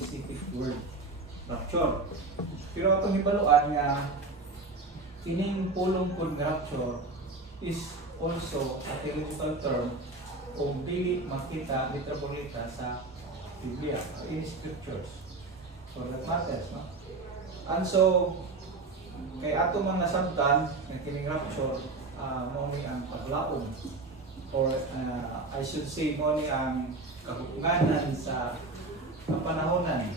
specific word, rapture. Pero atong ibaluan nga kining pulong pud nga rapture is also a theological term kung dili makita litra-por-litra sa Biblia, in scriptures. So that matters, no? And so, kay ato man nasabtan nga kining rapture, mo ni ang paglaom, or I should say mo ni ang kahuganan sa kapanahonan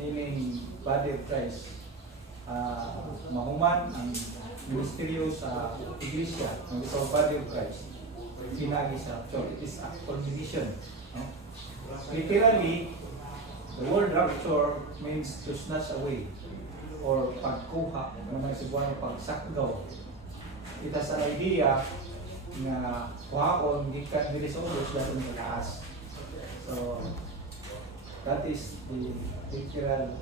meaning body of Christ. Mahuman ang ministeryo sa iglesia ng isang body of Christ. Pinagi sa rapture. It is a culmination. No? Literally, the word rapture means to snatch away or pagkuha, naman sa buwan ng pagsakdaw. It has an idea na kuhaon, gikan dili sa ulos, dapat sa taas. So, that is the literal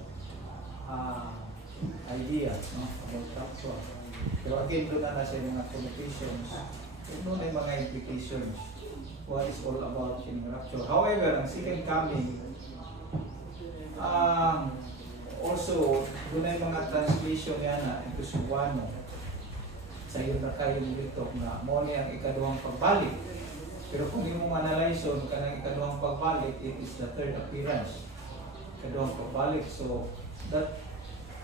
idea, no, about rapture. Pero again, doon na sa mga connotations, doon ay mga implications. What is all about in rapture. However, ang second coming, also, doon ay mga translation yan na ito Cebuano. Sa iyo na kayo dito na mo niya ang ikaduhang pagbalik. Pero kung hindi mo analyze on kanang ikaduhang pagbalik, it is the third appearance. Ikaduhang pagbalik. So, that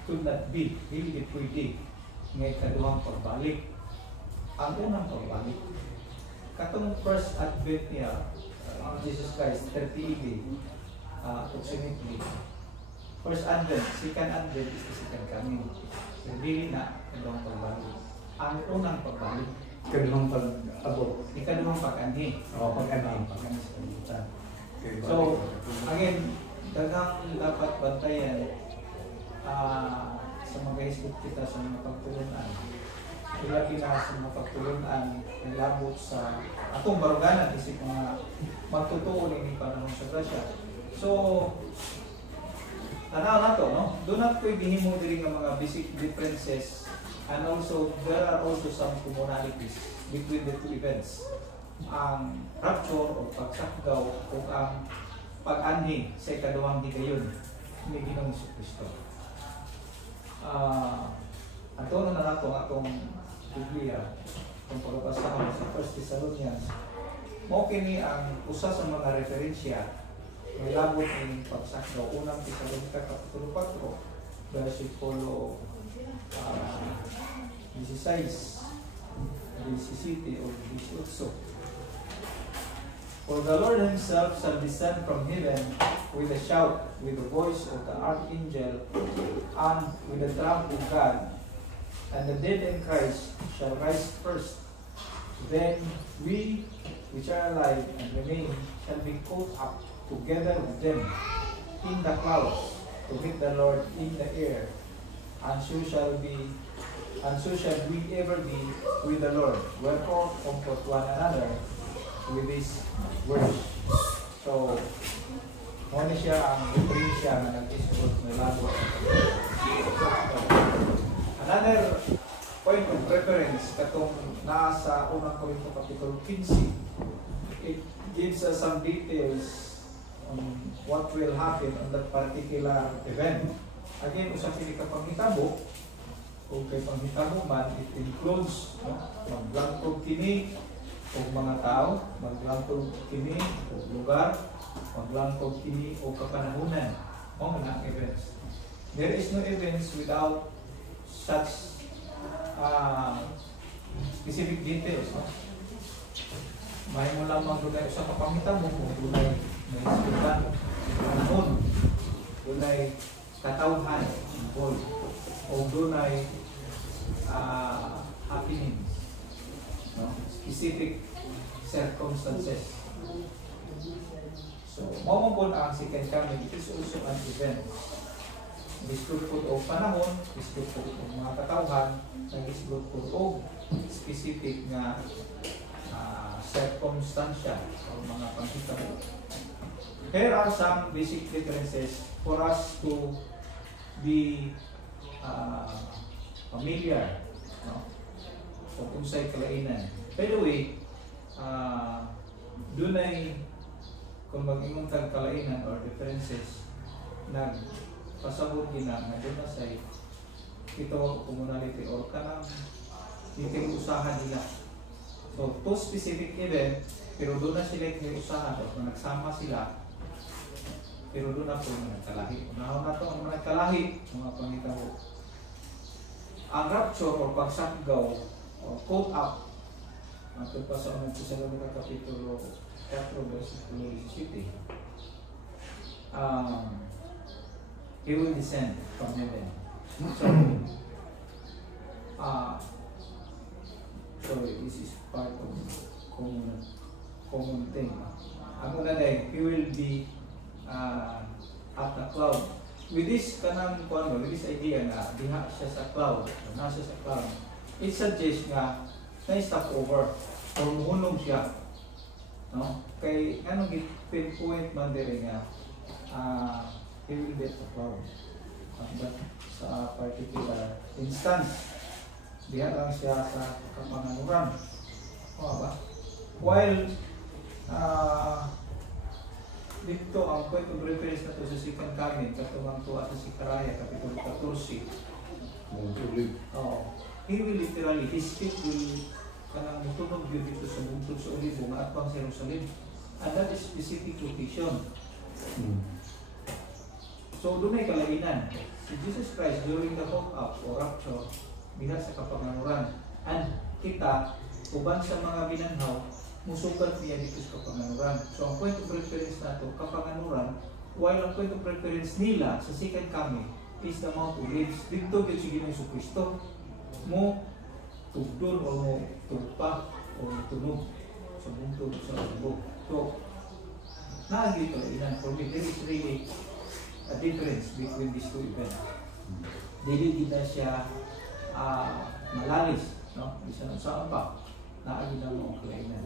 could not be, hindi pwede ng ikaduhang pagbalik. Ang unang pagbalik. Katong first advent niya, Jesus Christ, 30 AD, approximately. First advent, second advent is the second coming. Hindi na ikaduhang pagbalik. Ang unang pagbalik, ikaduhang pag-abot, ikaduhang pag-anhi. Pag-anhi. So, again, daghang dapat bantayan sa mga Facebook kita sa mga pagtulunan. Ilagi na sa mga pagtulunan ng labot sa atong baruganan isip mga magtutuon ini panahon sa grasya. So, tanaw na to, no? Do not ko'y gihimo diri nga mga basic differences. And also, there are also some commonalities between the two events. Ang rapture o pagsakdaw o ang pag-anhi sa ikaduhang higayon ni Ginoong Jesucristo. Ato na nato ang atong Biblia kung pagpasahon sa 1 Thessalonians. Mao kini ang usa sa mga referensya may labot ng pagsakdaw. Unang Thessalonica Kapitulo 4, versikulo 16, 17 o 18. For the Lord himself shall descend from heaven with a shout, with the voice of the archangel, and with the trump of God, and the dead in Christ shall rise first. Then we which are alive and remain shall be caught up together with them in the clouds to meet the Lord in the air. And so shall we ever be with the Lord. Wherefore, comfort one another with these words. So, muna siya ang diferensya na nag-isipot na lago. Another point of reference katong nasa unang Korinto Kapitulo 15, it gives us some details on what will happen on that particular event. Again, usang kini ka panghitabo, kung kay panghitabo man, it includes maglangkog kini o mga tao, maglangkog kini o lugar, maglangkog kini o kapanahunan, o mga events. There is no events without such specific details. No? May mo lamang doon usang kapanghitabo, kung doon may silutan, panahon, doon ay katawhan involved o doon ay happenings, no? Specific circumstances. So, mamamon ang second coming, it is also an event. Disclose po o panahon, disclose po o mga katawhan, disclose po o specific na circumstansya o mga panghitabo. Here are some basic differences for us to be familiar, no? So, kung sa'y kalainan. By the way, doon ay kung mag-imong kalainan or differences, nagpasabot gina nga doon na say ito communality or kanang iting usahan nila. So, two specific event, pero doon na sila yung usahan o kung nagsama sila, pero doon na po yung nagkalahi. Unahaw na ito ang mga nagkalahi, mga pangitaw. Ang rapture o pagsakgaw o caught up, matod pa sa unang Tesalonica Kapitulo 4, versikulo 17. He will descend from heaven. So, this is part of common thing. Ang una dahil, he will be at the cloud. With this with this idea na diha siya sa cloud, nasa sa cloud, it suggests nga na-stop over or muhunong siya. No? Kay anong pinpoint man din nga he will be at the cloud. But sa particular instance, diha lang siya sa kapanganuran. O ba? While dito ang point of reference na to sa second coming, katumang tuwa sa Sikaraya, Kapitulo 14. He will literally, his feet will kanang mutunog yun dito sa buntog sa Olivo, maatpang sa Jerusalem. And that is specific location. So doon ay kalainan. Si Jesus Christ during the hook up or rapture, bilang sa kapanganuran. And kita, uban sa mga binanhaw, musukat niya dito sa kapanganuran. So ang point of reference na ito, kapanganuran, while ang point of reference nila sa second coming is the Mount Olives. Dito yun si Ginoong Kristo mo tugdon o mo tugpa o tunog sa buntog sa bubog. So, naagin ito, for me, there is really a difference between these two events. Dili kita siya malalis, no? Isa ng saan pa, naagin na mo ang kalainan.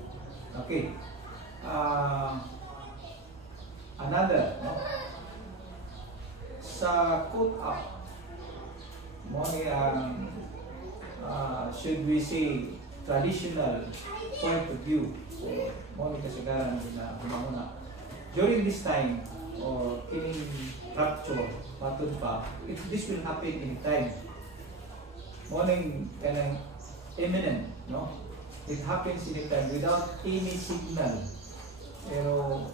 Okay. Another, no? Sa caught up, mo should we say traditional point of view, mo ni kasagaran na humahuna. During this time, or kining rapture, matod pa, this will happen in time. Morning kanang imminent, no? It happens in time without any signal. Pero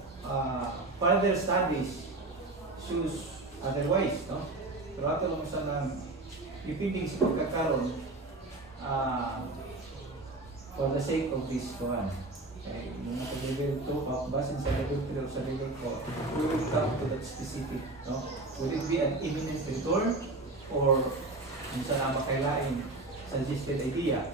further studies shows otherwise, no? Pero ato lang sa nang depending sa pagkakaroon for the sake of this one. Okay, yung level 2, basin sa level 3 o sa level 4, we will come to that specific, no? Would it be an imminent return or kung saan na makailain suggested idea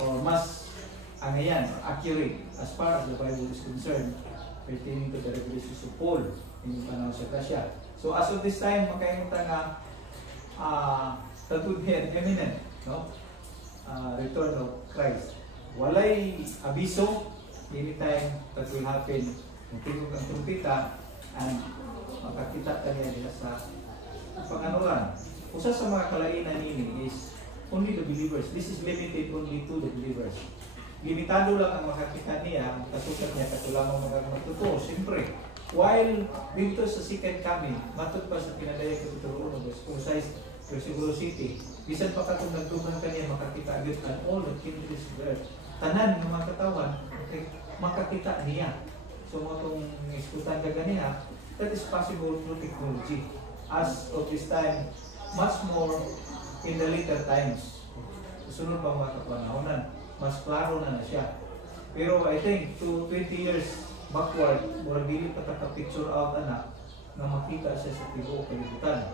or mas angayan, accurate as far as the Bible is concerned pertaining to the revelations of Paul in panahon sa Galatia. So as of this time, makaimutan nga that would be an imminent, no? Return of Christ. Walay abiso, anytime that will happen, tingog ang trumpeta, and makakita kanya nila sa panganuran. Usa sa mga kalainan nini is only the believers. This is limited only to the believers. Limitado lang ang makakita niya, ang kasukat niya, katulamang mga magtotoo. Siyempre, while dito sa second coming, matod pa sa pinadaya Kapitulo 1, versikulo 7, bisan pa katong nagtuman kanya makakita agad and all the kindreds of earth. Tanan ng mga katawan, okay, makakita niya. So mo itong iskutan ka ganiya, that is possible through technology. As of this time, much more in the later times. Susunod pa mga kapanahonan, mas klaro na siya. Pero I think to 20 years backward, murag dili pa picture out na makita siya sa tibuok kalibutan.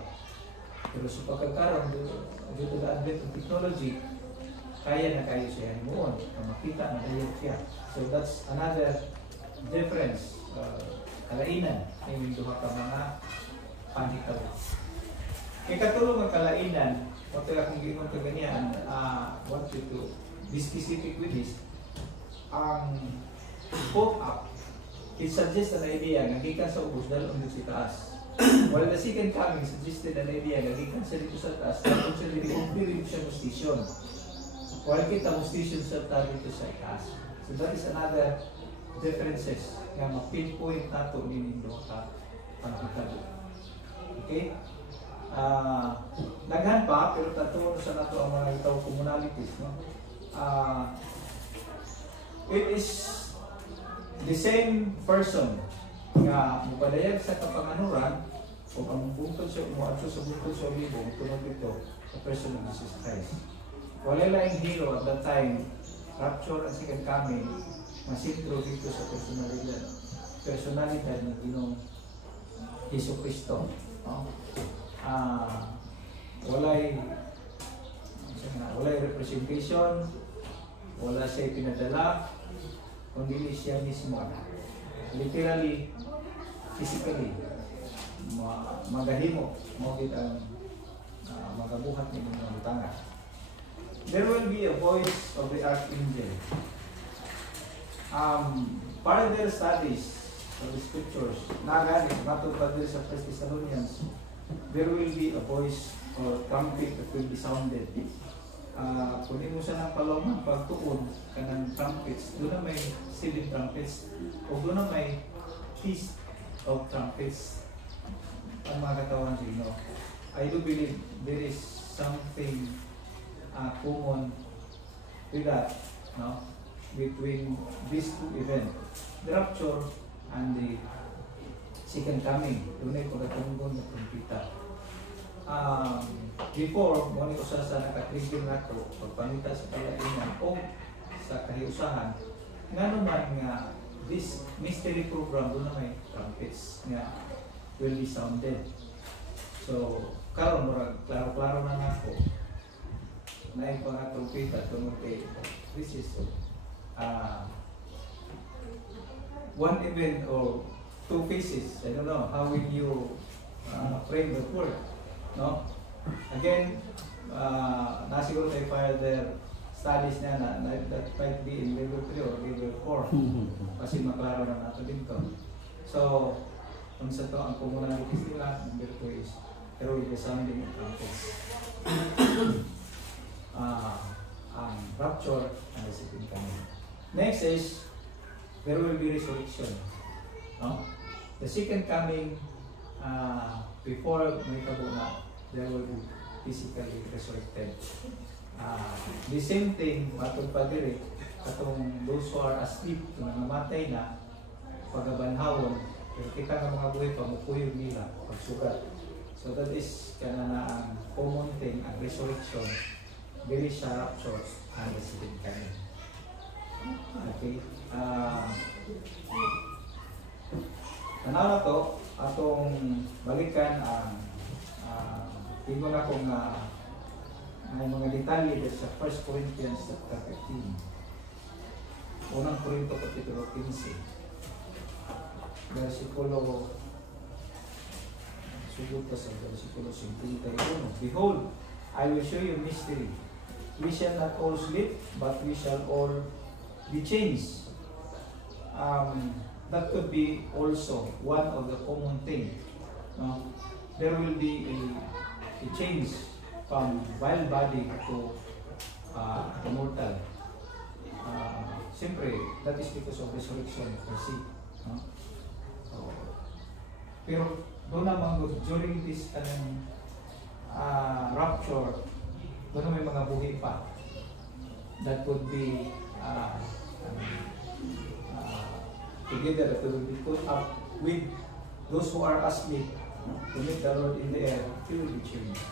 Pero sa pagkakaroon dito sa advent of technology, kaya na kayo siya noon na makita na kayo siya. So that's another difference, kalainan na yung duha ka mga panghitabo. Ikatulong ang kalainan, o tayo kung gingon ka ganyan, want you to be specific with this. Ang put up, it suggests an idea na gikan sa ubos dahil ang sa taas. While the second coming suggested an idea na gikan sa dito sa taas, kung siya dili siya mo station. While kita mo station sa dito sa taas. So that is another differences na ma-pinpoint nato ninindo ka panghitabo. Okay? Daghan pa, pero tatuon sa nato ang mga itaw commonalities. No? It is the same person nga mupadayag sa kapanganuran o ang bungtod sa umuadto sa bungtod sa olibo, tunog ito sa person of Jesus Christ. Wala lang hero at that time, rapture and second coming, masintro dito sa personalidad ng Ginoong Hesus Kristo. No? Walay representation, wala siya pinadala, kundi siya mismo. Literally, physically, magahimo, mawagit ang magabuhat ng mga tanga. There will be a voice of the archangel. Further studies of the scriptures, naganit, matupad din sa 1 Thessalonians, there will be a voice or trumpet that will be sounded. Kunin mo siya ng palawang pagtuon ka ng trumpets, doon na may seven trumpets, o doon na may feast of trumpets ang mga katawan sino. I do believe there is something common with that, no? Between these two events, the rapture and the second coming. Doon ay pagkatunggon na trumpeta. Before, mo ni usa sa nakatrigger nato pagpangita sa kalainan o sa kahiusahan, nga naman nga this mystery program doon na may trumpets nga will be sounded. So, karon murag klaro-klaro na nako na yung mga trumpeta tungod kay this is one event or two phases. I don't know, how will you frame the word? No? Again, nasiguro tayo further studies niya na that might be in level 3 or level 4 kasi maklaro na nato din to. So, kung sa to ang commonalities nila, number 2 is there will be sounding of trumpets. Ang rapture and the second coming. Next is there will be resurrection. No? The second coming, before may kabuna, there will be physically resurrected. The same thing, matong padiri, katong those who are asleep, kung namatay na, pagabanhawon, pero kita ng mga buhay pa, mupuyog nila, pagsugat. So that is kana na ang common thing, ang resurrection, very siya rapture, and the second coming. Okay? Tanaw na to, atong balikan ang tingnan na kung may mga detalye sa 1 Corinthians chapter 15. Unang Korinto kapitulo 15. Versikulo subuta sa versikulo 51. Behold, I will show you a mystery. We shall not all sleep, but we shall all be changed. That could be also one of the common things. There will be a change from vile body to immortal. Siyempre, that is because of resurrection per se. Pero doon naman during this rapture, doon may mga buhay pa that would be together, that will be put up with those who are asleep to meet the Lord in the air, he will be changed.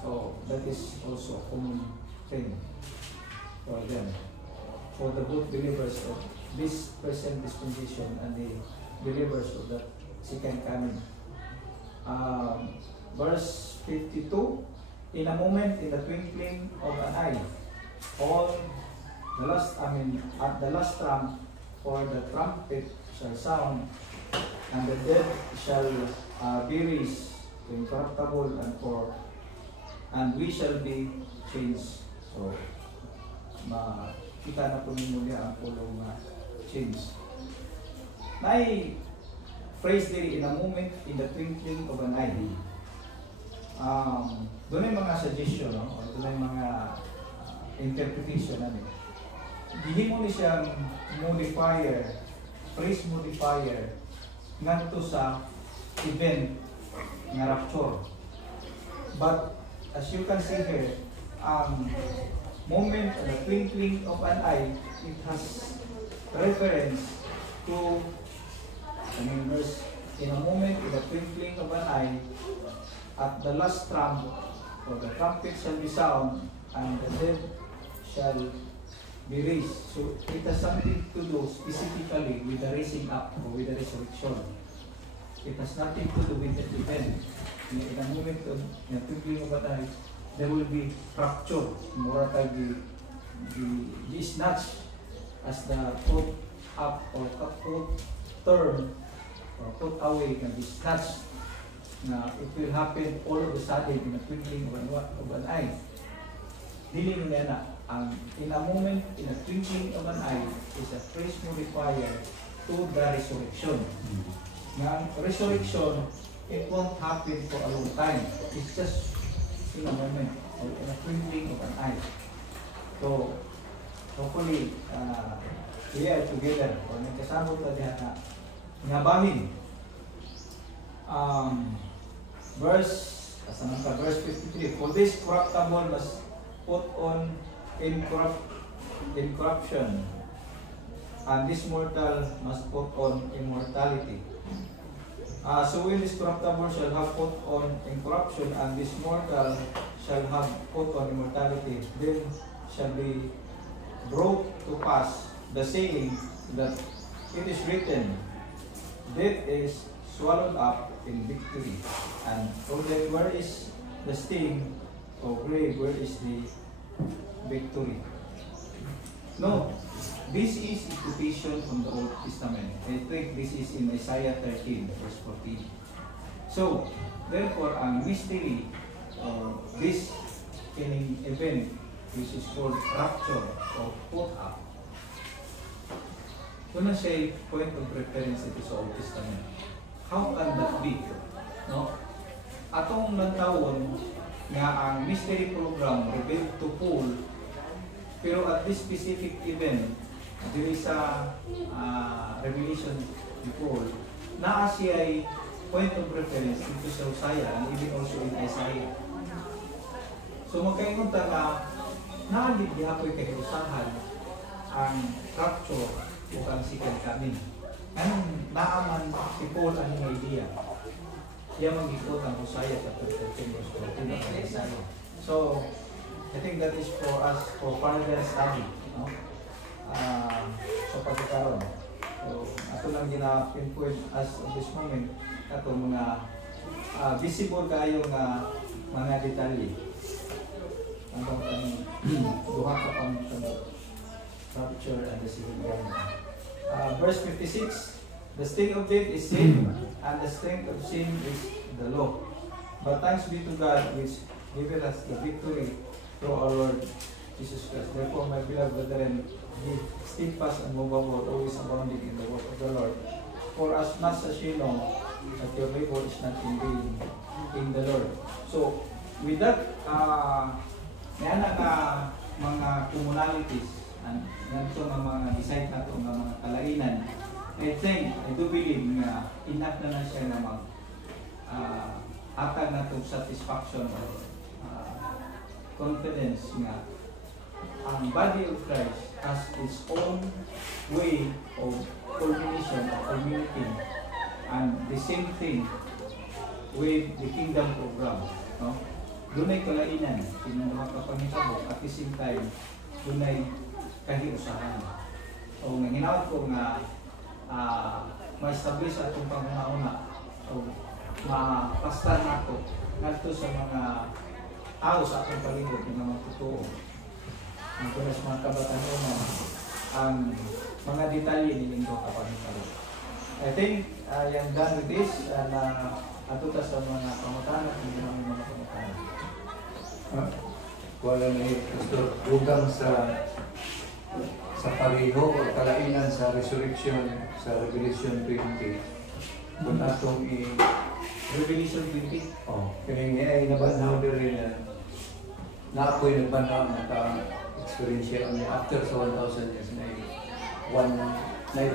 So that is also a common thing for them, for the both believers of this present dispensation and the believers of that second coming. Verse 52, in a moment, in the twinkling of an eye, all the last, at the last trump, for the trumpet shall sound, and the dead shall be raised to incorruptible, and we shall be changed. So, makita na po ninyo niya ang pulong change. May phrase diri, in a moment, in the twinkling of an eye. Doon ay mga suggestion, no? O doon ay mga interpretation namin. Gihimo ni siyang modifier, phrase modifier, ngadto sa event nga rapture. But as you can see here, moment of the twinkling of an eye, it has reference to, verse, in a moment in the twinkling of an eye, at the last trump, or the trumpet shall be sound, and the dead shall be raised. So it has something to do specifically with the raising up or with the resurrection. It has nothing to do with the event. In a moment of the twinkling of an eye, there will be fracture, more be snatched as the put up or put turn or put away can be snatched. Now, it will happen all of a sudden in a twinkling of an eye. Dili mo na in a moment, in a twinkling of an eye, is a phrase mo required to the resurrection. Now, resurrection, it won't happen for a long time. It's just in a moment, or in a twinkling of an eye. So, hopefully, we are together, or nagkasabot na diha na ngabahin. Verse 53, for this corruptible must put on incorruption, and this mortal must put on immortality. So when this corruptible shall have put on incorruption, and this mortal shall have put on immortality, then shall be brought to pass the saying that it is written, death is swallowed up in victory. And so then where is the sting of grave? Where is the victory? No, this is a quotation from the Old Testament. I think this is in Isaiah 13, verse 14. So, therefore, ang mystery or this event, which is called rapture or put up, kuna siya point of reference ito sa Old Testament. How can that be? No? Atong nagtawon nga ang mystery program revealed to Paul, pero at this specific event, diri sa Revelation ni Paul, naa siya ay point of reference dito sa Hosea and even also in Isaiah. So magkaingon ta nga naagid gihapoy kay usahan ang rapture o ang second coming. Anong naaman si Paul ang idea? Siya mag-ikot ang Hosea chapter 13 verse 14 ng Isaiah. So I think that is for us for further study, no? Sa pagkakaroon. So ato lang gina-pinpoint as of this moment ato mga visible kayo nga mga detalye. Ang duha ka pang rapture and the second coming. Verse 56, the sting of death is sin, and the strength of sin is the law. But thanks be to God, which giveth us the victory through our Lord Jesus Christ. Therefore, my beloved brethren, be steadfast and movable, always abounding in the work of the Lord. For as much as you know that your labor is not in vain in the Lord. So, with that, mga commonalities, and ganito ng mga decide na ito, ng mga kalainan, I do believe na enough na siya na hatag na itong satisfaction or confidence nga ang body of Christ has its own way of coordination or communicating, and the same thing with the kingdom program. No? Doon ay kalainan, pinagmakapangitabo, at the same time, doon ay kahiusahan. So, nanginawad ko nga ma-establish atong panguna-una o ma-pastan nato ngadto sa mga tao sa atong palibot ng mga totoo. Ang tulas mga kabatanon ang mga detalye ni Linggo kapangitabo. I think I am done with this and ato ta sa mga pangutanan ng mga pangutanan. Wala na Pastor, bugang sa pariho o kalainan sa resurrection sa Revelation 20. Kung atong Revelation 20? Kaya nga ay nabanhaw rin na ako'y nagbanhaw naka-experience siya after sa 1,000 years na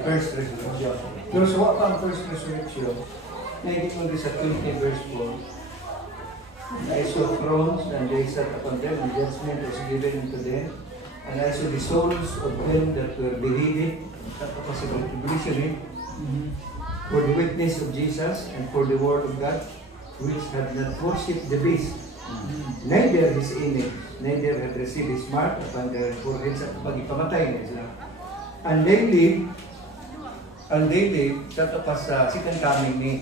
first resurrection. Pero sa wala ang first resurrection, Nakikita mo rin sa 20 verse 4. I saw thrones and they sat upon them, and judgment was given unto them. And I saw the souls of them that were beheaded, tapos sa tribulation, for the witness of Jesus and for the word of God, which had not worshipped the beast, neither his image, neither had received his mark upon their foreheads at pagipamatay na sila. And they live, sa tapas sa second coming ni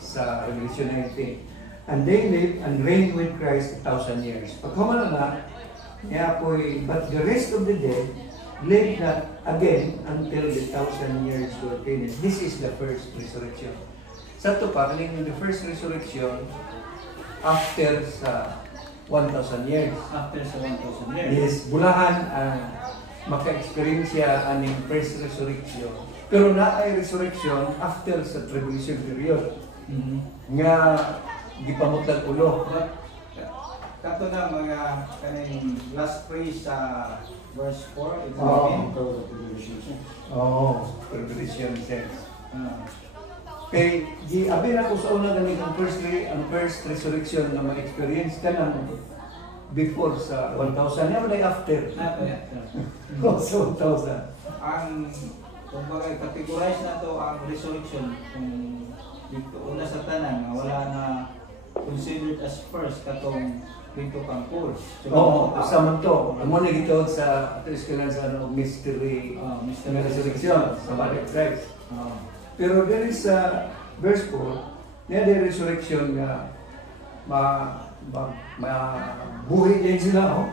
sa Revelation 19. And they live and reign with Christ 1,000 years. Pagkumala na, niya po'y, but the rest of the dead live not again until the 1,000 years were finished. This is the first resurrection. Sa ito pa, the first resurrection after sa 1,000 years. After sa 1,000 years. Yes, bulahan ang maka-experience siya aning first resurrection. Pero na ay resurrection after sa tribulation period. Nga gipamutlan ulo. Kato na mga kaning last phrase sa verse 4, it's tribulation sense. Kay di abi na ko sa una gamit ang first resurrection na ma-experience ka na before sa 1,000 na wala after. So 1,000. Ang kung bagay categorize na to ang resurrection kung dito una sa tanan nga wala na considered as first katong dito kang course. Oo, kasama to. Amo na gitawag sa ato iskilan sa mystery resurrection sa body of Christ. Pero there is verse 4, na the resurrection nga buhay din sila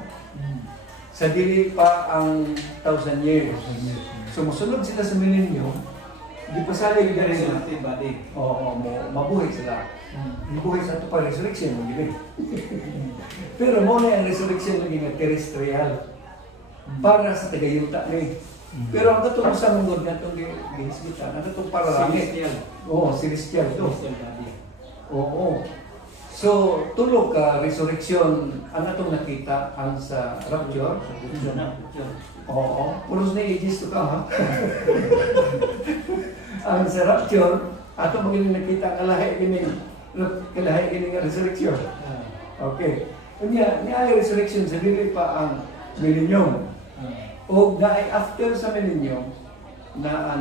sa dili pa ang 1,000 years. So musunod sila sa millennium, di pa salig na rin na. Oo, mabuhay sila. Mabuhay sa ito pa resurrection mo gini. Pero mo na ang resurrection na gini terrestrial para sa tagayuta ni. Pero ang katong sa mundo na itong gihisgitan, ang katong para langit. Oo, celestial ito. Oo. So, tulog ka, resurrection, ano itong nakita ang sa rapture? Oo. Puros na ages to come, ha? Ang sa rapture, ato magaling nakita ang kalahi kining resurrection. Okay. Niya ay resurrection, sa dili pa ang millennium. O naay after sa millennium, na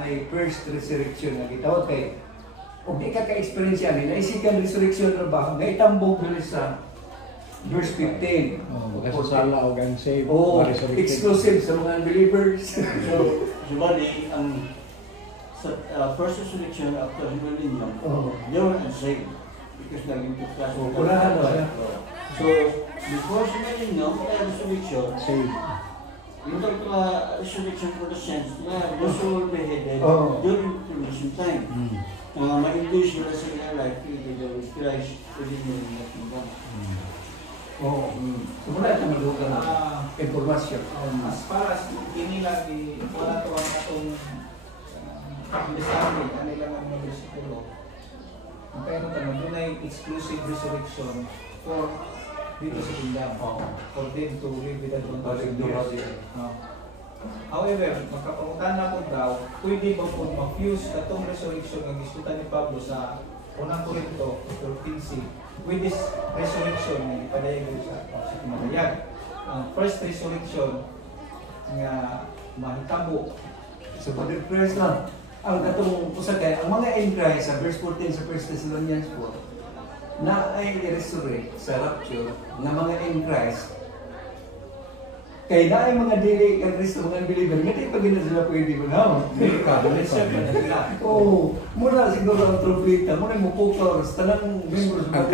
ay first resurrection na gitawag kay o di ka ka-experience yan, na second resurrection na ba, na itambog dali sa verse 15. Magkasasala o gang save. Exclusive sa mga unbelievers. So, bali, ang first resurrection after the millennium, they were unsaved because naging class of So, before the millennium, resurrection, saved. Yung resurrection for the saints, those who were beheaded during tribulation time. Ma-induce nila sa kanya life together with Christ within the kingdom. Oo. So muna ito malugan na informasyon. As far as kinila wala to ang atong understanding, kanila ng mga bersikulo. Ang kaya nung tanong, doon ay exclusive resurrection for dito sa kingdom. For them to live with the 1,000 years. However, magkapangutan na po daw, pwede ba po ma-fuse katong resurrection ng diskutan ni Pablo sa 1 Corinto 14:15 with this resurrection na ipadayag sa Madayag. Ang first resurrection nga mahitabo sa body of Christ lang. Ang katong usagay, ang mga in Christ sa verse 14 sa 1 Thessalonians 4 na ay resurrect sa rapture ng mga in Christ. Kaya na ay mga dili ang Kristo, mga unbeliever, hindi pa gina sila pwede manaw. Oo, muna siguro ang trompeta, muna yung mupukor, sa tanang members Ang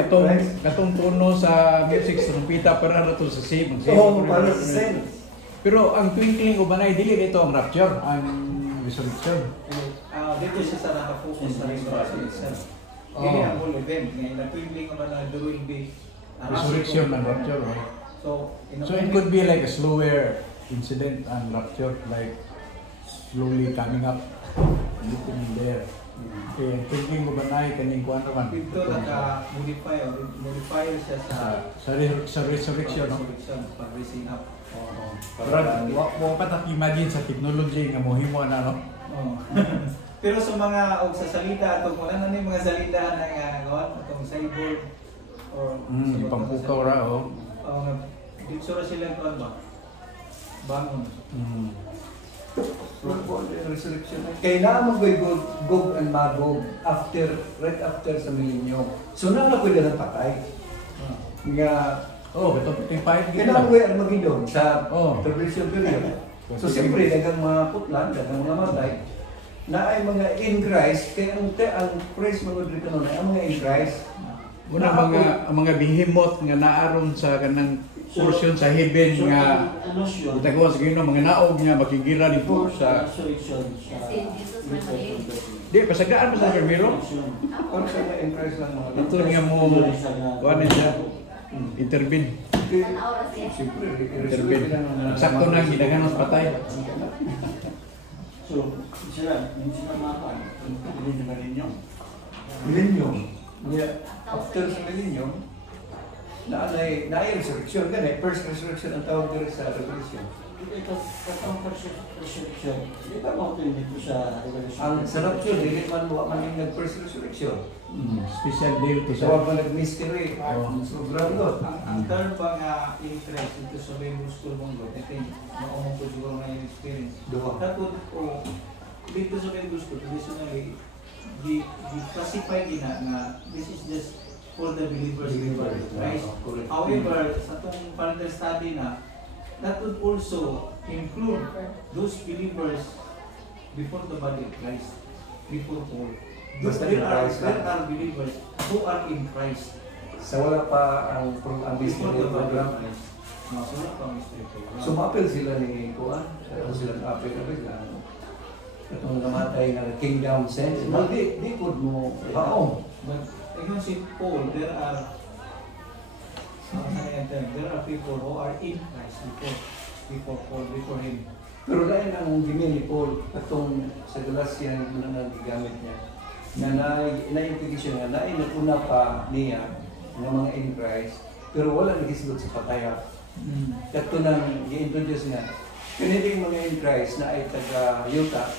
katong tono sa music sa trompeta para na to sa same. Oo, para sa same. Pero ang twinkling o banay, dili dito ang rapture, ang resurrection. Dito siya sa nakafocus sa resurrection itself. Hindi ang whole event. Ngayon, na-twinkling naman na there will be Resurrection and rapture. So it could be like a slower incident and rapture, like slowly coming up, looking there. Okay, thinking mo ba na kaning kuan naman? Dito naka-modify siya sa resurrection, no? Pag-raising up. Para mo pa imagine sa technology nga mohimo na, no? Pero sa mga og sa salita atong wala na ni mga salita na nga atong cyborg or Pampukaw ra oh. dito ra sila kon ba? Bangon. Resurrection. Kailangan mo Gog and Magog right after sa milenyo. So na pwede na patay. Nga kailangan mo Armageddon sa tribulation period. So siyempre dagang mga putlan, dagang mga matay na ay mga in Christ, kaya ang praise mga Drikanon ay ang mga in Christ. Una mga behemoth nga naaron sa kanang portion sa heaven nga itago sa Ginoo mga naog nga makigira dito sa di pasagdaan pa sa primero Kung sa mga in Christ lang mga ito nga mo kuan siya intervene siyempre intervene sakto na gidaghan sa patay. So, sila mapa, hindi naman ninyo. Millennium. After sa millennium, na resurrection. Ganun, first resurrection ang tawag dito sa Revelation. Ito, katong resurrection, di ba mo ito dito sa Revelation? Ang sa rapture, hindi man mo yung nag-first resurrection. Special deal to So, sa wag man nag-mystery. Sobrang doon. Ang term ba nga interest dito sa Bible School Monggo, I think maumong ko siguro na yung experience. Katod ko, dito sa Bible School, traditionally, di-classify gina nga this is just for the believers in Christ. However, sa itong further study na, that would also include those believers before the body of Christ, before Paul. There are believers who are in Christ. Sa wala pa ang mystery program. Sumapil sila ni Kuan. Sila apil na itong namatay na kingdom sense. Di po mo baong. Tingnan si Paul, there are people who are in Christ before Paul, before him. Pero dahil ang gingin ni Paul, itong sa Galatian na nagamit niya, na na-implication nga, na pa niya ng mga in Christ, pero wala nagisilot sa pataya. Ito nang i-introduce nga, kanilang mga in Christ na ay taga-yuta,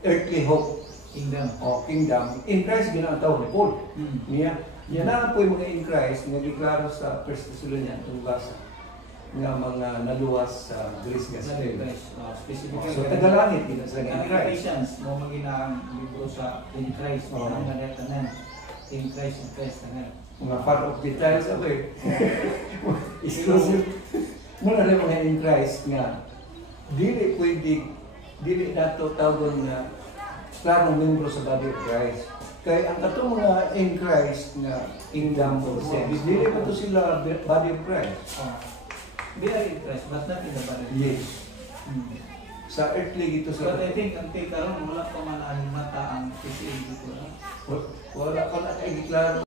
earthly hope, kingdom. In Christ, ginataw ni Paul. Niya na po yung mga in Christ, nag-iklaro sa 1 Thessalonians, itong basa, nga mga naluwas sa Greece Gospel. So, tagalangit din sa in Christ. Mo maginang libro sa in Christ, ang nadatanan. In Christ, tanan. Mga part of details ako eh. Exclusive. Muna rin mga in Christ nga, dili nato tawag nga klarong membro sa body of Christ. Kaya ang katong mga in Christ nga kingdom of sense, dili pa to sila body of Christ. They are in Christ, but not in the body. Yes. Sa earthly gito sa... But I think until karon wala pa man mata ang PCA dito. Wala pa na kayo klaro.